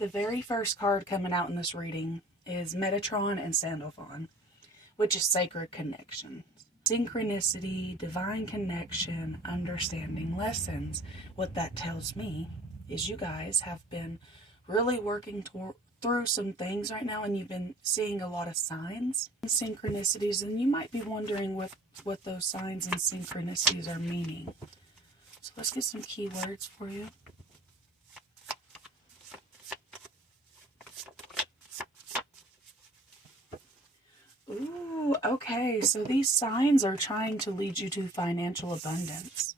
The very first card coming out in this reading is Metatron and Sandalphon, which is sacred connection. Synchronicity, divine connection, understanding lessons. What that tells me is you guys have been really working through some things right now, and you've been seeing a lot of signs and synchronicities, and you might be wondering what those signs and synchronicities are meaning. So let's get some keywords for you. Ooh, okay, so these signs are trying to lead you to financial abundance.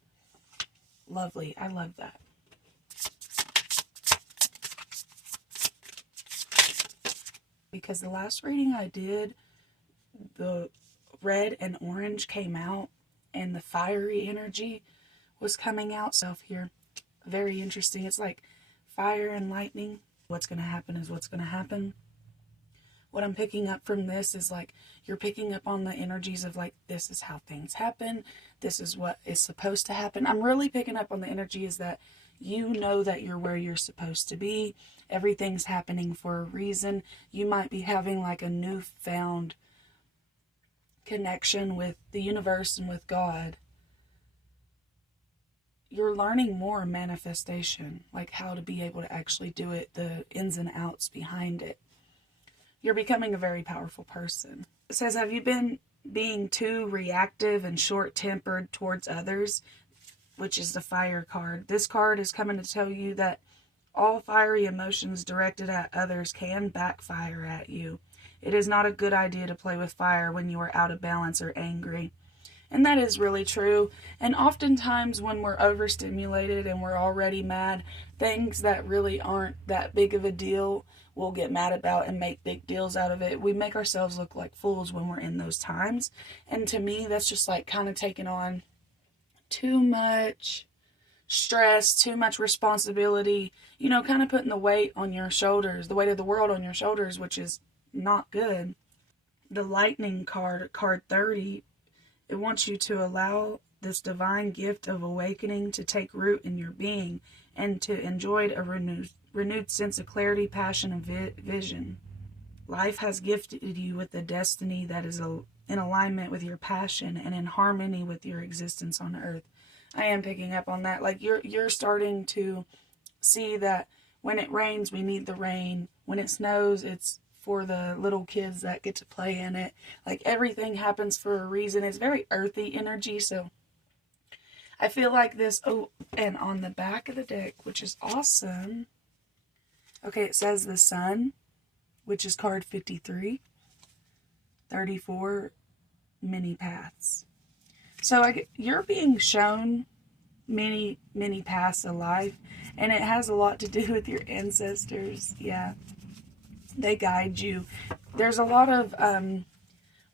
Lovely, I love that. Because the last reading I did, the red and orange came out, and the fiery energy was coming out. So here, very interesting. It's like fire and lightning. What's going to happen is what's going to happen. What I'm picking up from this is like, you're picking up on the energies of like, this is how things happen. This is what is supposed to happen. I'm really picking up on the energies that you know that you're where you're supposed to be. Everything's happening for a reason. You might be having like a newfound connection with the universe and with God. You're learning more manifestation, like how to be able to actually do it, the ins and outs behind it. You're becoming a very powerful person. It says, have you been being too reactive and short-tempered towards others? Which is the fire card. This card is coming to tell you that all fiery emotions directed at others can backfire at you. It is not a good idea to play with fire when you are out of balance or angry. And that is really true. And oftentimes when we're overstimulated and we're already mad, things that really aren't that big of a deal, we'll get mad about and make big deals out of it. We make ourselves look like fools when we're in those times. And to me, that's just like kind of taking on too much stress, too much responsibility, you know, kind of putting the weight on your shoulders, the weight of the world on your shoulders, which is not good. The lightning card, card 30, it wants you to allow this divine gift of awakening to take root in your being and to enjoy a renewed sense of clarity, passion, and vision. Life has gifted you with a destiny that is in alignment with your passion and in harmony with your existence on earth. I am picking up on that. Like you're starting to see that when it rains, we need the rain. When it snows, it's for the little kids that get to play in it. Like everything happens for a reason. It's very earthy energy. So I feel like this. Oh, and on the back of the deck, which is awesome. Okay, it says the sun, which is card 53. 34 many paths. So you're being shown many paths of life, and it has a lot to do with your ancestors. Yeah, they guide you. There's a lot of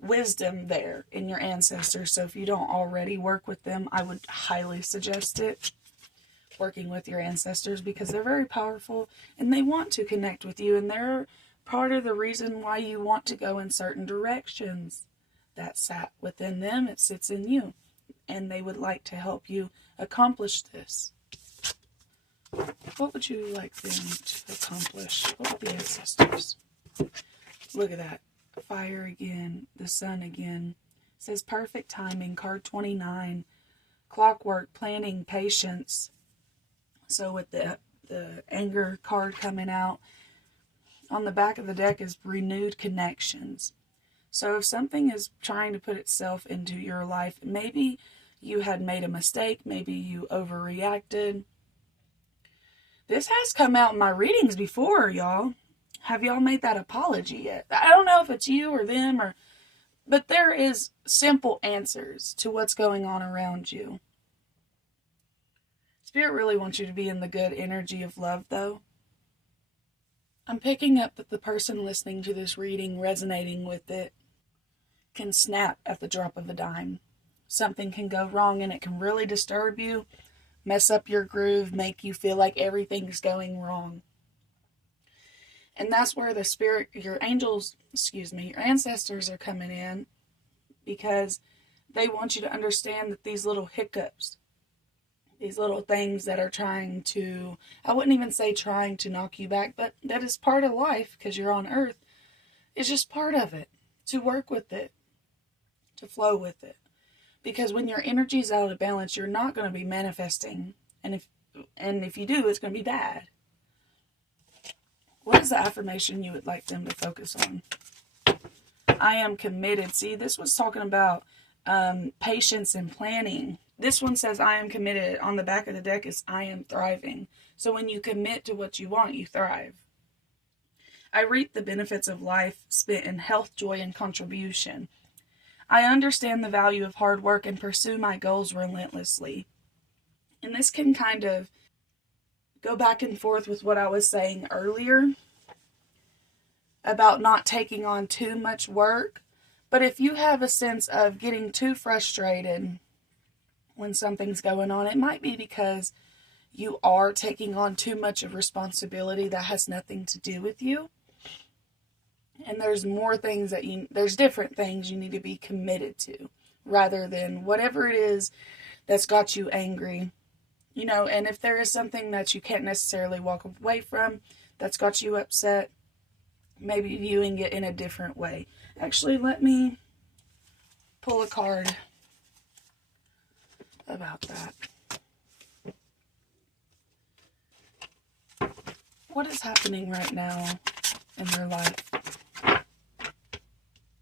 wisdom there in your ancestors, so if you don't already work with them, I would highly suggest it, working with your ancestors, because they're very powerful and they want to connect with you, and they're part of the reason why you want to go in certain directions. That sat within them, it sits in you, and they would like to help you accomplish this. What would you like them to accomplish? What would the ancestors? Look at that. Fire again, the sun again. It says perfect timing, card 29. Clockwork, planning, patience. So with the anger card coming out, on the back of the deck is renewed connections. So if something is trying to put itself into your life, maybe you had made a mistake, maybe you overreacted. This has come out in my readings before, y'all. Have y'all made that apology yet? I don't know if it's you or them, but there is simple answers to what's going on around you. Spirit really wants you to be in the good energy of love, though. I'm picking up that the person listening to this reading, resonating with it, can snap at the drop of a dime. Something can go wrong and it can really disturb you, mess up your groove, make you feel like everything's going wrong. And that's where the spirit, your angels, your ancestors are coming in, because they want you to understand that these little hiccups, These little things that are trying to, I wouldn't even say trying to knock you back, but that is part of life because you're on earth. It's just part of it, to work with it, to flow with it. Because when your energy is out of balance, you're not going to be manifesting. And if you do, it's going to be bad. What is the affirmation you would like them to focus on? I am committed. See, this was talking about patience and planning. This one says, I am committed. On the back of the deck is, I am thriving. So when you commit to what you want, you thrive. I reap the benefits of life spent in health, joy, and contribution. I understand the value of hard work and pursue my goals relentlessly. And this can kind of go back and forth with what I was saying earlier about not taking on too much work. But if you have a sense of getting too frustrated when something's going on, it might be because you are taking on too much of responsibility that has nothing to do with you. And there's more things there's different things you need to be committed to rather than whatever it is that's got you angry. You know, and if there is something that you can't necessarily walk away from that's got you upset, maybe viewing it in a different way. Actually, let me pull a card about that. What is happening right now in their life?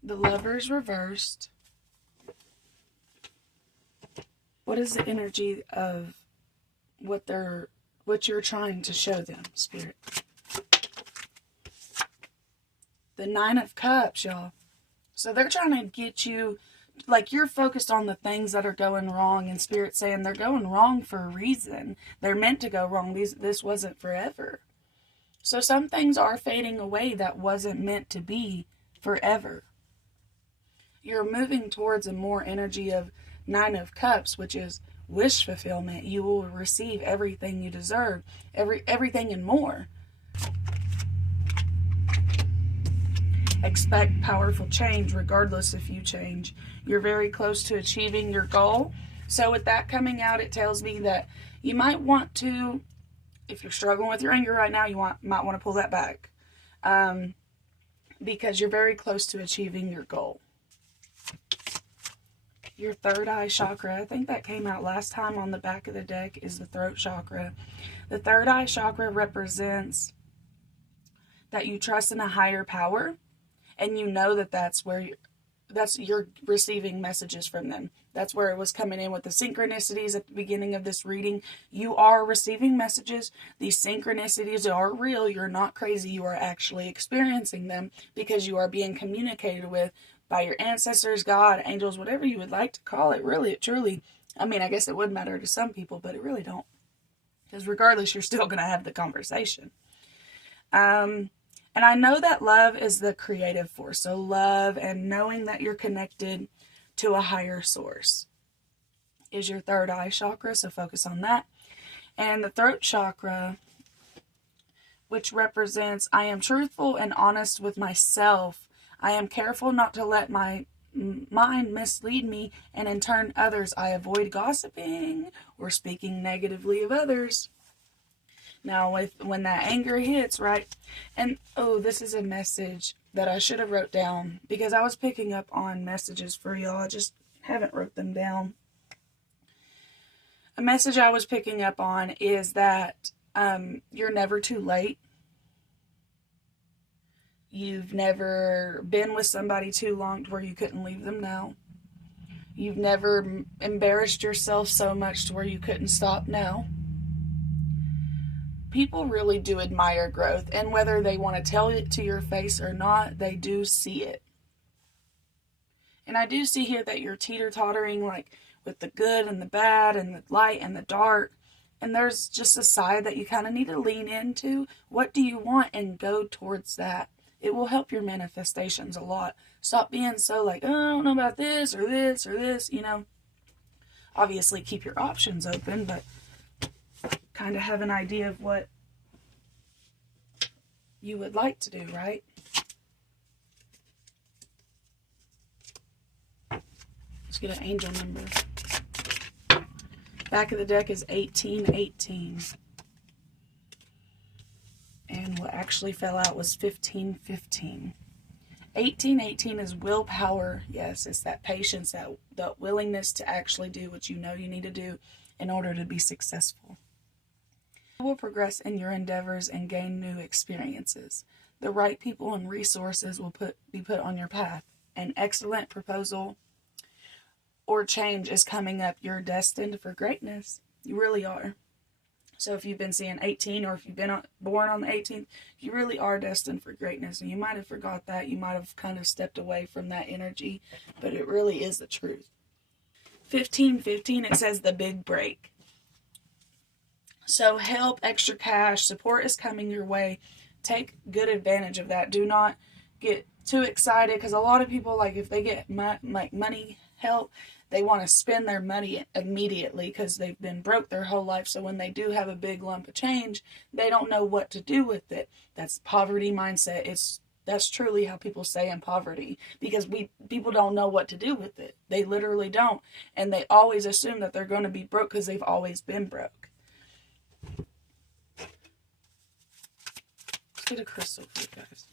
The Lover's reversed. What is the energy of what you're trying to show them, Spirit? The Nine of Cups, y'all. So they're trying to get you, like, you're focused on the things that are going wrong, and Spirit's saying they're going wrong for a reason. They're meant to go wrong. This wasn't forever. So some things are fading away that wasn't meant to be forever. You're moving towards a more energy of Nine of Cups, which is wish fulfillment. You will receive everything you deserve, everything and more. Expect powerful change regardless if you change. You're very close to achieving your goal. So with that coming out, it tells me that you might want to, if you're struggling with your anger right now, you might want to pull that back. Because you're very close to achieving your goal. Your third eye chakra, I think that came out last time on the back of the deck, is the throat chakra. The third eye chakra represents that you trust in a higher power, and you know that that's you're receiving messages from them. That's where it was coming in with the synchronicities at the beginning of this reading. You are receiving messages. These synchronicities are real. You're not crazy. You are actually experiencing them because you are being communicated with by your ancestors, God, angels, whatever you would like to call it. Really, truly, I mean, I guess it would matter to some people, but it really don't. Because regardless, you're still going to have the conversation. And I know that love is the creative force. So love and knowing that you're connected to a higher source is your third eye chakra. So focus on that. And the throat chakra, which represents, I am truthful and honest with myself. I am careful not to let my mind mislead me, and in turn others. I avoid gossiping or speaking negatively of others. Now, when that anger hits, right? And, oh, this is a message that I should have wrote down because I was picking up on messages for y'all. I just haven't wrote them down. A message I was picking up on is that you're never too late. You've never been with somebody too long to where you couldn't leave them now. You've never embarrassed yourself so much to where you couldn't stop now. People really do admire growth, and whether they want to tell it to your face or not, they do see it. And I do see here that you're teeter-tottering, like with the good and the bad and the light and the dark. And there's just a side that you kind of need to lean into. What do you want? And go towards that. It will help your manifestations a lot. Stop being so like, oh, I don't know about this or this or this, you know. Obviously, keep your options open, but kind of have an idea of what you would like to do, right? Let's get an angel number. Back of the deck is 1818. And what actually fell out was 1515. 1818 is willpower. Yes, it's that patience, that willingness to actually do what you know you need to do in order to be successful. You will progress in your endeavors and gain new experiences. The right people and resources will be put on your path. An excellent proposal or change is coming up. You're destined for greatness. You really are. So if you've been seeing 18, or if you've been born on the 18th, you really are destined for greatness. And you might have forgot that. You might have kind of stepped away from that energy, but it really is the truth. 1515, it says the big break. So help, extra cash, support is coming your way. Take good advantage of that. Do not get too excited, because a lot of people, like, if they get money help, they want to spend their money immediately because they've been broke their whole life. So when they do have a big lump of change, they don't know what to do with it. That's poverty mindset. That's truly how people stay in poverty, because people don't know what to do with it. They literally don't. And they always assume that they're going to be broke because they've always been broke. Let's get a crystal for you guys.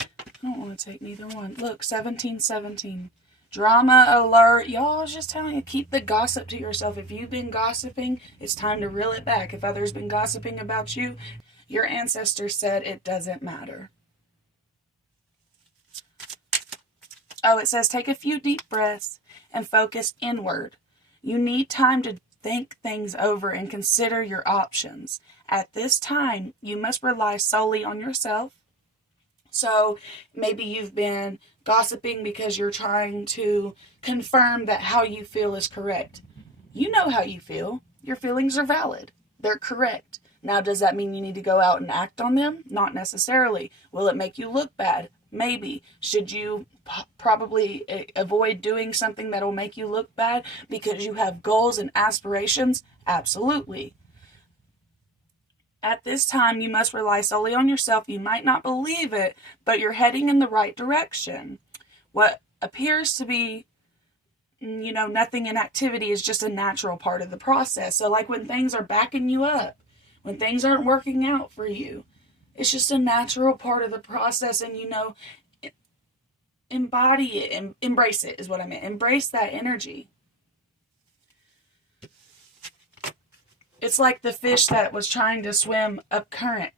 I don't want to take neither one. Look, 1717. Drama alert. Y'all, I was just telling you, keep the gossip to yourself. If you've been gossiping, it's time to reel it back. If others been gossiping about you, your ancestors said it doesn't matter. Oh, it says take a few deep breaths and focus inward. You need time to think things over and consider your options. At this time, you must rely solely on yourself. So maybe you've been gossiping because you're trying to confirm that how you feel is correct. You know how you feel. Your feelings are valid. They're correct. Now, does that mean you need to go out and act on them? Not necessarily. Will it make you look bad? Maybe. Should you probably avoid doing something that will make you look bad because you have goals and aspirations? Absolutely. At this time, you must rely solely on yourself. You might not believe it, but you're heading in the right direction. What appears to be, nothing in activity is just a natural part of the process. So like when things are backing you up, when things aren't working out for you, it's just a natural part of the process. And, embody it and embrace it is what I meant. Embrace that energy. It's like the fish that was trying to swim up current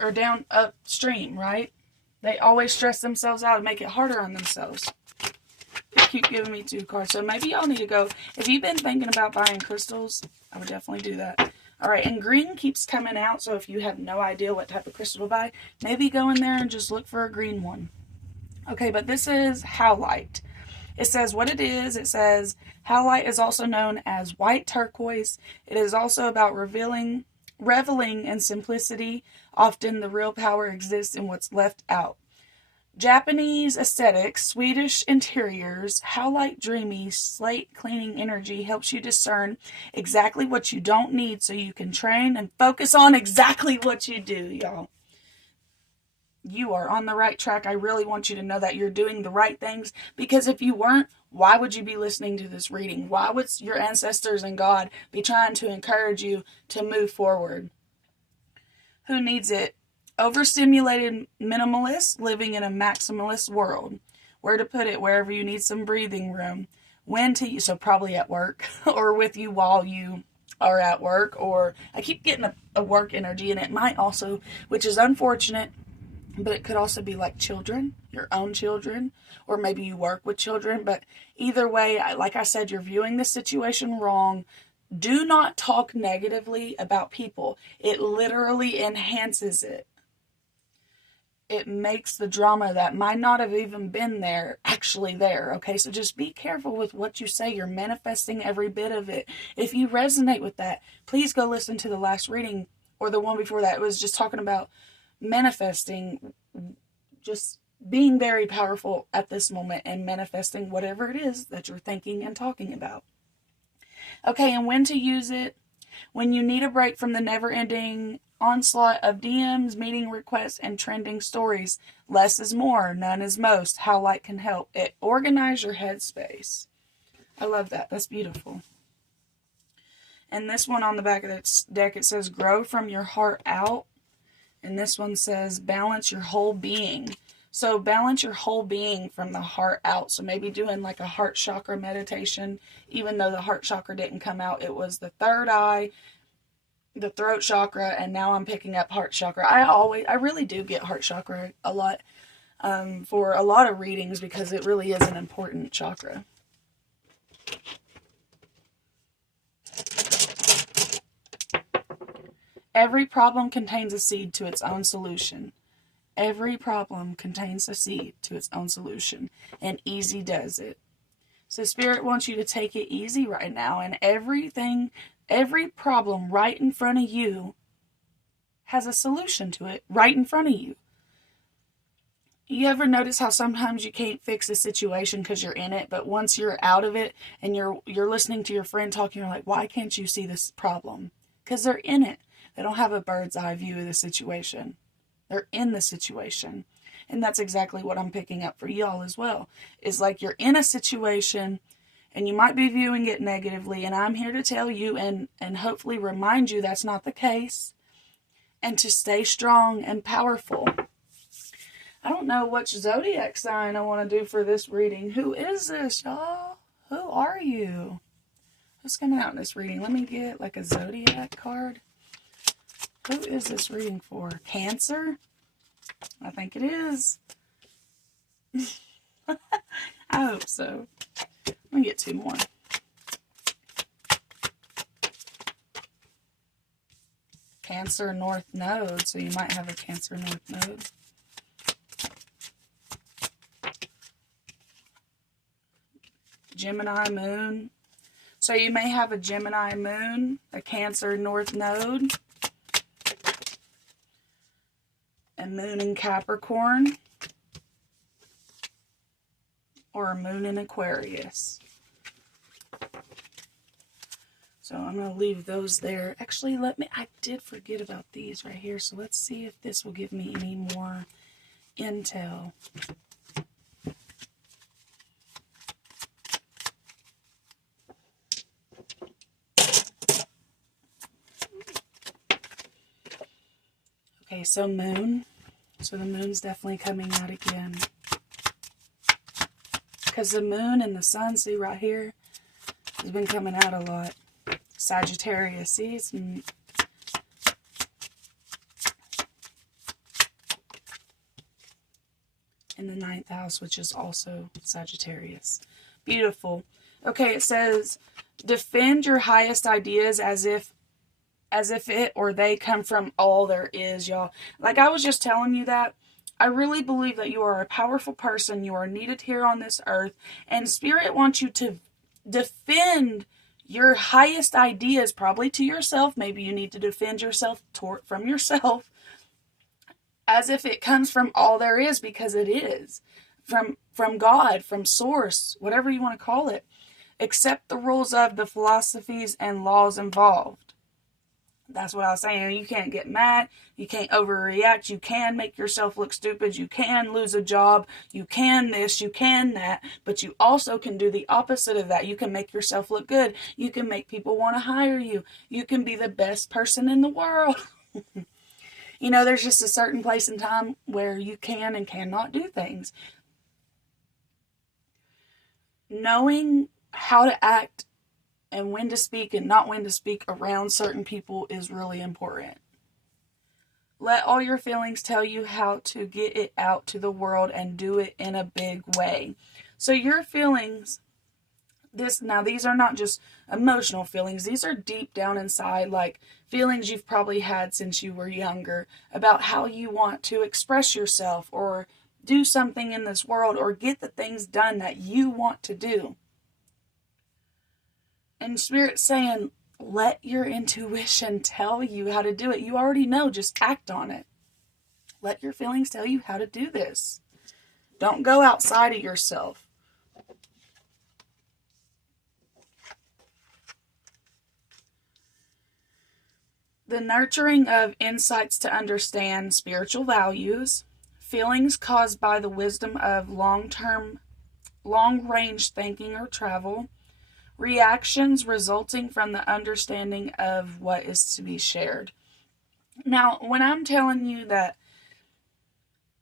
or down upstream, right? They always stress themselves out and make it harder on themselves. They keep giving me 2 cards. So maybe y'all need to go. If you've been thinking about buying crystals, I would definitely do that. All right, and green keeps coming out. So if you have no idea what type of crystal to buy, maybe go in there and just look for a green one. Okay, but this is howlite. It says what it is. It says howlite is also known as white turquoise. It is also about reveling in simplicity. Often the real power exists in what's left out. Japanese aesthetics, Swedish interiors, howlite dreamy, slate cleaning energy helps you discern exactly what you don't need so you can train and focus on exactly what you do, y'all. You are on the right track. I really want you to know that you're doing the right things, because if you weren't, why would you be listening to this reading? Why would your ancestors and God be trying to encourage you to move forward? Who needs it? Overstimulated minimalists living in a maximalist world. Where to put it? Wherever you need some breathing room. When to use, so probably at work or with you while you are at work, or I keep getting a work energy, and it might also, which is unfortunate, but it could also be like children, your own children, or maybe you work with children. But either way, like I said, you're viewing the situation wrong. Do not talk negatively about people. It literally enhances it. It makes the drama that might not have even been there actually there. Okay, so just be careful with what you say. You're manifesting every bit of it. If you resonate with that, please go listen to the last reading or the one before that. It was just talking about manifesting, just being very powerful at this moment and manifesting whatever it is that you're thinking and talking about. Okay, and when to use it? When you need a break from the never-ending onslaught of DMs, meeting requests, and trending stories. Less is more, none is most. How light can help. It organize your headspace. I love that. That's beautiful. And this one on the back of the deck, it says, grow from your heart out. And this one says, balance your whole being. So balance your whole being from the heart out. So maybe doing like a heart chakra meditation, even though the heart chakra didn't come out. It was the third eye, the throat chakra, and now I'm picking up heart chakra. I really do get heart chakra a lot for a lot of readings because it really is an important chakra. Every problem contains a seed to its own solution. Every problem contains a seed to its own solution, and easy does it. So Spirit wants you to take it easy right now, and every problem right in front of you has a solution to it right in front of you. You ever notice how sometimes you can't fix a situation because you're in it, but once you're out of it and you're listening to your friend talking, you're like, why can't you see this problem? Because they're in it. They don't have a bird's eye view of the situation. They're in the situation. And that's exactly what I'm picking up for y'all as well. It's like you're in a situation and you might be viewing it negatively, and I'm here to tell you and hopefully remind you that's not the case, and to stay strong and powerful. I don't know which zodiac sign I want to do for this reading. Who is this, y'all? Who are you? Who's coming out in this reading? Let me get like a zodiac card. Who is this reading for? Cancer? I think it is. I hope so. Let me get two more. Cancer North Node, so you might have a Cancer North Node. Gemini Moon. So you may have a Gemini Moon, a Cancer North Node, a Moon in Capricorn, or a Moon in Aquarius. So I'm going to leave those there. Actually, I did forget about these right here, so let's see if this will give me any more intel. Okay, so Moon. So the Moon's definitely coming out again. Because the Moon and the Sun, see right here, has been coming out a lot. Sagittarius, see? It's in the 9th house, which is also Sagittarius. Beautiful. Okay, it says, defend your highest ideas as if it or they come from all there is, y'all. Like I was just telling you that. I really believe that you are a powerful person. You are needed here on this earth. And Spirit wants you to defend your highest ideas, probably to yourself. Maybe you need to defend yourself from yourself. As if it comes from all there is, because it is. From God, from Source, whatever you want to call it. Accept the rules of the philosophies and laws involved. That's what I was saying. You can't get mad. You can't overreact. You can make yourself look stupid. You can lose a job. You can this. You can that. But you also can do the opposite of that. You can make yourself look good. You can make people want to hire you. You can be the best person in the world. You know, there's just a certain place and time where you can and cannot do things. Knowing how to act and when to speak and not when to speak around certain people is really important. Let all your feelings tell you how to get it out to the world and do it in a big way. So your feelings, these are not just emotional feelings. These are deep down inside, like feelings you've probably had since you were younger about how you want to express yourself or do something in this world or get the things done that you want to do. And Spirit's saying, let your intuition tell you how to do it. You already know, just act on it. Let your feelings tell you how to do this. Don't go outside of yourself. The nurturing of insights to understand spiritual values, feelings caused by the wisdom of long-range thinking or travel, reactions resulting from the understanding of what is to be shared. Now, when I'm telling you that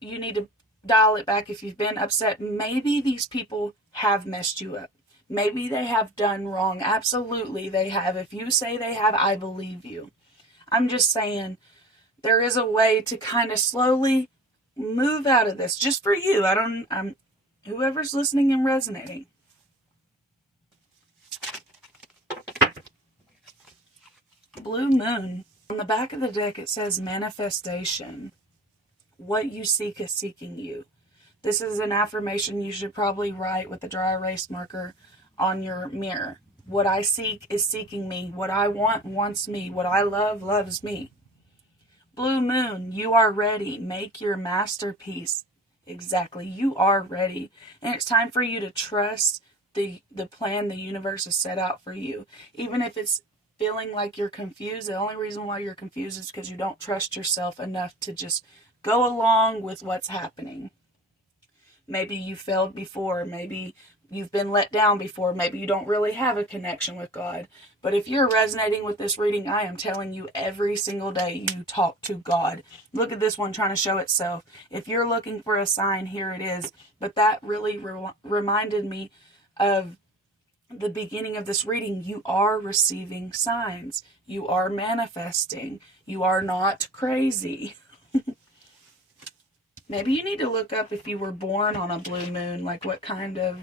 you need to dial it back if you've been upset, maybe these people have messed you up. Maybe they have done wrong. Absolutely, they have. If you say they have, I believe you. I'm just saying there is a way to kind of slowly move out of this, just for you. I'm whoever's listening and resonating. Blue moon. On the back of the deck, it says manifestation. What you seek is seeking you. This is an affirmation you should probably write with a dry erase marker on your mirror. What I seek is seeking me. What I want wants me. What I love loves me. Blue moon, you are ready. Make your masterpiece. Exactly. You are ready. And it's time for you to trust the plan the universe has set out for you. Even if it's feeling like you're confused, the only reason why you're confused is because you don't trust yourself enough to just go along with what's happening. Maybe you failed before. Maybe you've been let down before. Maybe you don't really have a connection with God. But if you're resonating with this reading, I am telling you, every single day you talk to God. Look at this one trying to show itself. If you're looking for a sign, here it is. But that really reminded me of the beginning of this reading. You are receiving signs. You are manifesting. You are not crazy. Maybe you need to look up if you were born on a blue moon, like what kind of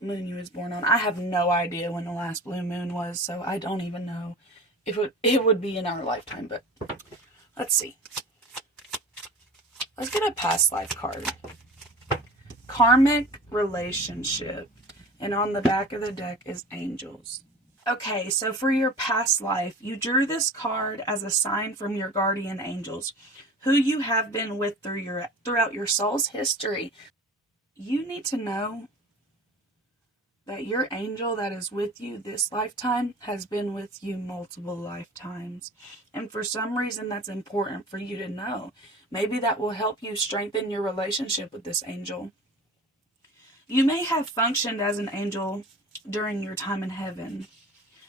moon you was born on. I have no idea when the last blue moon was, so I don't even know if it would be in our lifetime, but let's see. Let's get a past life card. Karmic relationship. And on the back of the deck is angels. Okay, so for your past life, you drew this card as a sign from your guardian angels, who you have been with throughout your soul's history. You need to know that your angel that is with you this lifetime has been with you multiple lifetimes. And for some reason, that's important for you to know. Maybe that will help you strengthen your relationship with this angel. You may have functioned as an angel during your time in heaven.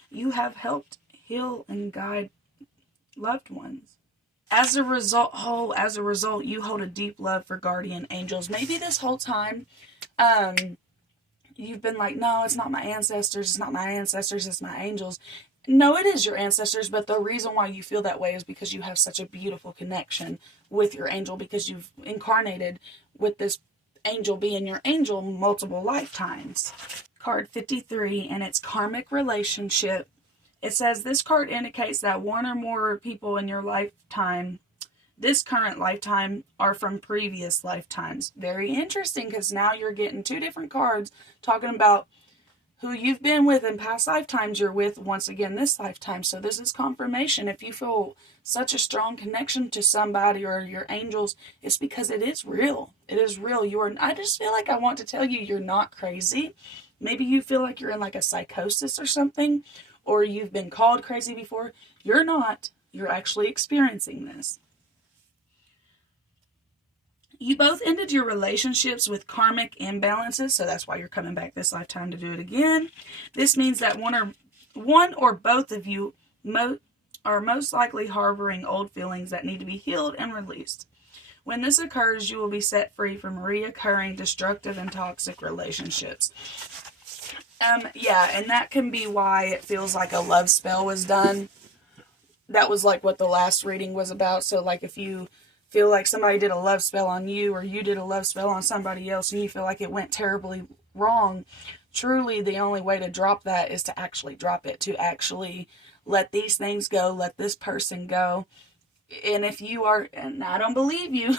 You have helped heal and guide loved ones. As a result, you hold a deep love for guardian angels. Maybe this whole time, you've been like, no, it's not my ancestors, it's not my ancestors, it's my angels. No, it is your ancestors, but the reason why you feel that way is because you have such a beautiful connection with your angel, because you've incarnated with this angel being your angel multiple lifetimes. Card 53, and it's karmic relationship. It says this card indicates that one or more people in your lifetime, this current lifetime, are from previous lifetimes. Very interesting, because now you're getting two different cards talking about who you've been with in past lifetimes you're with once again this lifetime. So this is confirmation. If you feel such a strong connection to somebody or your angels, it's because it is real. It is real. I just feel like I want to tell you, you're not crazy. Maybe you feel like you're in like a psychosis or something, or you've been called crazy before. You're not. You're actually experiencing this. You both ended your relationships with karmic imbalances, so that's why you're coming back this lifetime to do it again. This means that one or both of you are most likely harboring old feelings that need to be healed and released. When this occurs, you will be set free from reoccurring destructive and toxic relationships. Yeah, and that can be why it feels like a love spell was done. That was like what the last reading was about. So like if you feel like somebody did a love spell on you, or you did a love spell on somebody else and you feel like it went terribly wrong, truly the only way to drop that is to actually drop it, to actually let these things go, let this person go. And if you are, and I don't believe you,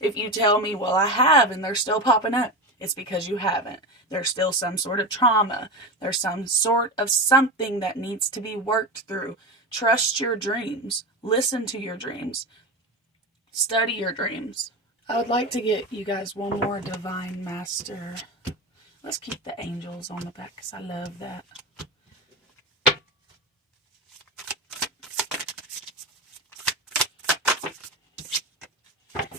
if you tell me, well, I have, and they're still popping up, it's because you haven't. There's still some sort of trauma. There's some sort of something that needs to be worked through. Trust your dreams. Listen to your dreams. Study your dreams. I would like to get you guys one more Divine Master. Let's keep the angels on the back because I love that.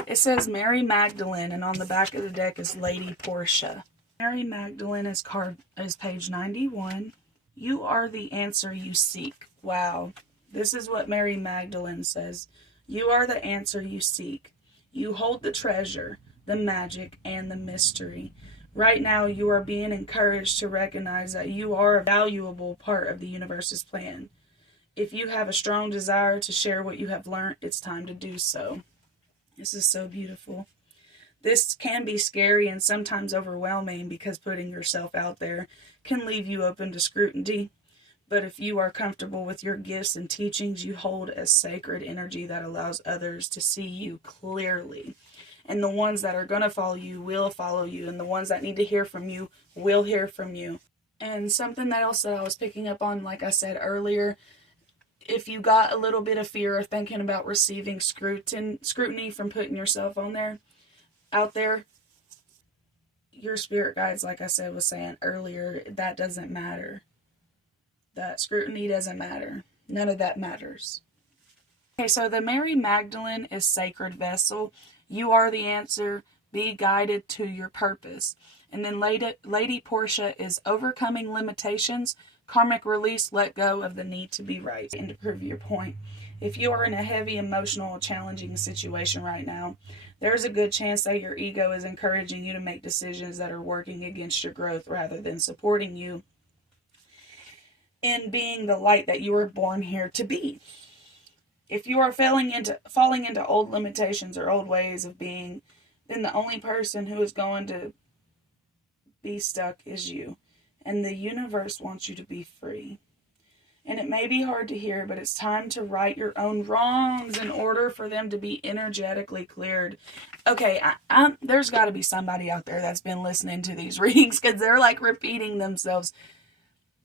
It says Mary Magdalene, and on the back of the deck is Lady Portia. Mary Magdalene is page 91. You are the answer you seek. Wow. This is what Mary Magdalene says. You are the answer you seek. You hold the treasure, the magic, and the mystery. Right now, you are being encouraged to recognize that you are a valuable part of the universe's plan. If you have a strong desire to share what you have learned, it's time to do so. This is so beautiful. This can be scary and sometimes overwhelming because putting yourself out there can leave you open to scrutiny. But if you are comfortable with your gifts and teachings, you hold a sacred energy that allows others to see you clearly. And the ones that are going to follow you will follow you. And the ones that need to hear from you will hear from you. And something else that I was picking up on, like I said earlier, if you got a little bit of fear or thinking about receiving scrutiny from putting yourself out there, your spirit guides, like I said, was saying earlier, that doesn't matter. That scrutiny doesn't matter. None of that matters. Okay, so the Mary Magdalene is sacred vessel. You are the answer. Be guided to your purpose. And then Lady Portia is overcoming limitations, karmic release, let go of the need to be right, and to prove your point. If you are in a heavy, emotional, challenging situation right now, there's a good chance that your ego is encouraging you to make decisions that are working against your growth rather than supporting you in being the light that you were born here to be. If you are falling into old limitations or old ways of being, then the only person who is going to be stuck is you. And the universe wants you to be free. And it may be hard to hear, but it's time to right your own wrongs in order for them to be energetically cleared. Okay, there's got to be somebody out there that's been listening to these readings because they're like repeating themselves.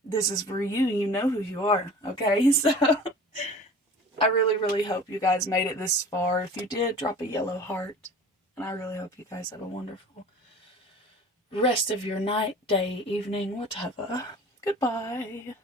This is for you. You know who you are. Okay, so I really, really hope you guys made it this far. If you did, drop a yellow heart. And I really hope you guys have a wonderful rest of your night, day, evening, whatever. Goodbye.